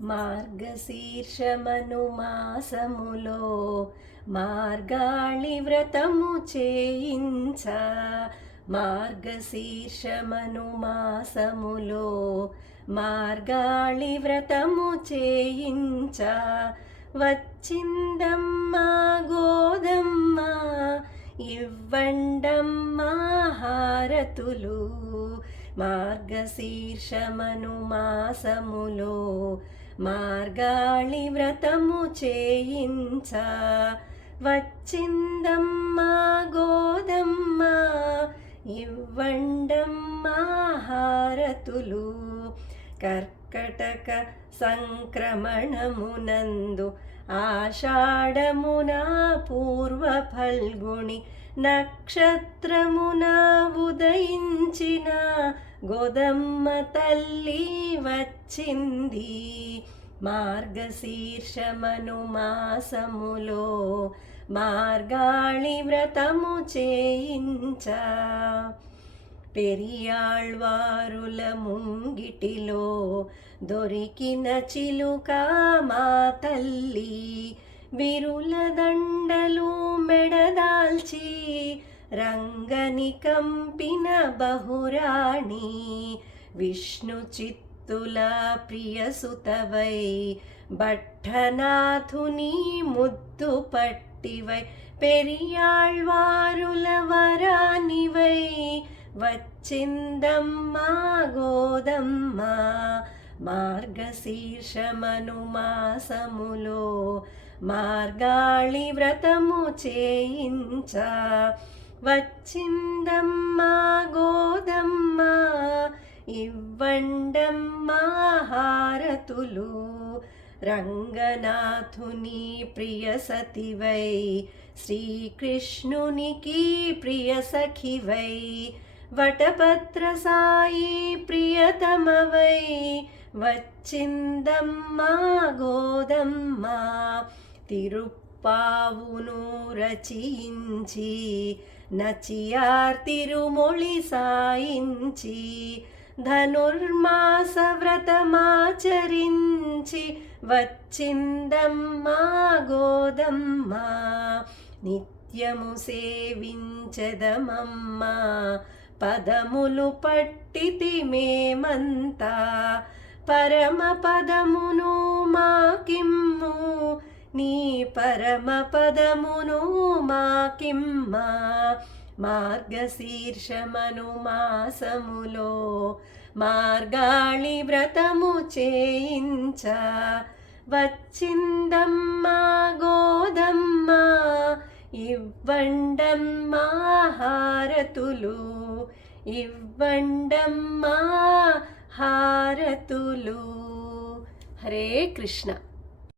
మార్గశీర్షమను మాసములో మార్గాళి వ్రతము చేయించ. మార్గశీర్షమను మాసములో మార్గాళి వ్రతము చేయించ. వచ్చిందమ్మా గోదమ్మ ఇవ్వండమ్మా హారతులు. మార్గశీర్షమను మాసములో మార్గాళి వ్రతము చేయించ. వచ్చిందమ్మా గోదమ్మ ఇవ్వండమ్మా హారతులు. కర్కటక సంక్రమణమునందు ఆషాఢమున పూర్వ ఫల్గుణి నక్షత్రమున ఉదయించిన గోదమ్మ తల్లి వచ్చింది. మార్గశీర్షమను మాసములో మార్గాళి వ్రతము చేయించ. పెరియాళ్వారుల ముంగిటిలో దొరికిన చిలుక మా తల్లి. విరుల దండలు మెడదాల్చి రంగని కంపిన బహురాణి. విష్ణు చిత్తుల ప్రియసుతవై భట్టనాథుని ముద్దు పట్టివై పెరియాళ్వారుల వరానివై వచ్చిందమ్మా గోదమ్మ. మార్గశీర్షమను మాసములో మార్గాళి వ్రతము చేయించ. వచ్చిందమ్మా గోదమ్మ ఇవ్వండమ్మా హారతులు. రంగనాథుని ప్రియ సతివై శ్రీకృష్ణునికి ప్రియ సఖివై వటపత్ర సాయి ప్రియతమవై వచ్చిందమ్మా గోదమ్మ. తిరుప్పావును రచించి నచియార్ తిరుమొళి సాయించి ధనుర్మాస వ్రతమాచరించి వచ్చిందమ్మా గోదమ్మ. నిత్యము సేవించదమమ్మా పదములు పట్టితి మేమంతా. పరమ పదమును మాకిమ్ము నీ పరమ పదమును మాకిమ్మ. మార్గశీర్షమను మాసములో మార్గాళి వ్రతము చేయించ. వచ్చిందమ్మా గోదమ్మ ఇవ్వండమ్మా హారతులు. ఇవ్వండమ్మా హారతులు. హరే కృష్ణ.